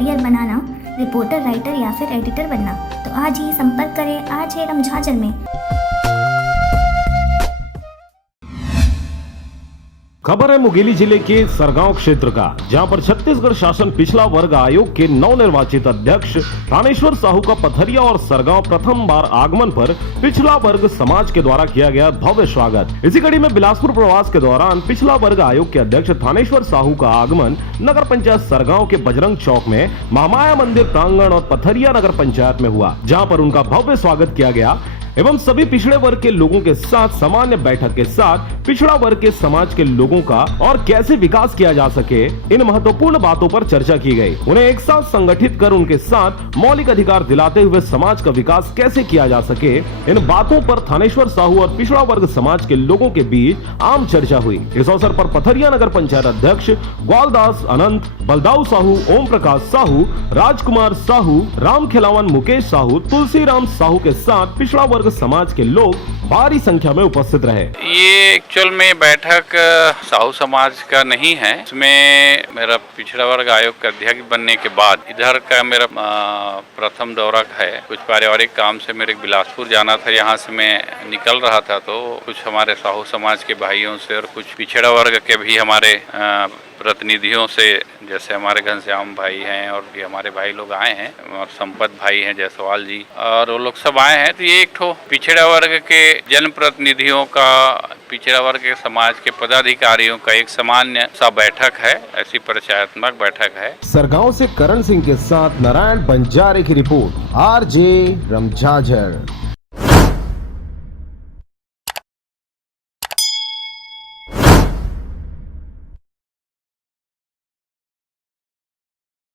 Career बनाना, reporter, writer या फिर editor बनना, तो आज ही संपर्क करें आज है रमझाझर में। खबर है मुंगेली जिले के सरगांव क्षेत्र का, जहां पर छत्तीसगढ़ शासन पिछड़ा वर्ग आयोग के नवनिर्वाचित अध्यक्ष थानेश्वर साहू का पथरिया और सरगांव प्रथम बार आगमन पर पिछड़ा वर्ग समाज के द्वारा किया गया भव्य स्वागत। इसी कड़ी में बिलासपुर प्रवास के दौरान पिछड़ा वर्ग आयोग के अध्यक्ष थानेश्वर साहू का आगमन नगर पंचायत सरगांव के बजरंग चौक में महामाया मंदिर प्रांगण और पथरिया नगर पंचायत में हुआ, जहाँ पर उनका भव्य स्वागत किया गया एवं सभी पिछड़े वर्ग के लोगों के साथ सामान्य बैठक के साथ पिछड़ा वर्ग के समाज के लोगों का और कैसे विकास किया जा सके, इन महत्वपूर्ण बातों पर चर्चा की गई। उन्हें एक साथ संगठित कर उनके साथ मौलिक अधिकार दिलाते हुए समाज का विकास कैसे किया जा सके, इन बातों पर थानेश्वर साहू और पिछड़ा वर्ग समाज के लोगों के बीच आम चर्चा हुई। इस अवसर पर पथरिया नगर पंचायत अध्यक्ष ग्वालदास अनंत, बलदाऊ साहू, ओम प्रकाश साहू, राजकुमार साहू, राम खिलावन, मुकेश साहू, तुलसीराम साहू के साथ पिछड़ा वर्ग समाज के लोग भारी संख्या में उपस्थित रहे। ये एक्चुअल में बैठक साहू समाज का नहीं है, इसमें मेरा पिछड़ा वर्ग आयोग का अध्यक्ष बनने के बाद इधर का मेरा प्रथम दौरा है। कुछ पारिवारिक काम से मेरे बिलासपुर जाना था, यहाँ से मैं निकल रहा था तो कुछ हमारे साहू समाज के भाइयों से और कुछ पिछड़ा वर्ग के भी हमारे प्रतिनिधियों से, जैसे हमारे घनश्याम भाई हैं और भी हमारे भाई लोग आए हैं और संपत भाई हैं जायसवाल जी, और वो लोग सब आए हैं। तो ये एक ठो पिछड़ा वर्ग के जनप्रतिनिधियों का, पिछड़ा वर्ग के समाज के पदाधिकारियों का एक सामान्य सा बैठक है, ऐसी परिचयात्मक बैठक है। सरगांव से करण सिंह के साथ नारायण बंजारे की रिपोर्ट, RJ रमझाझर।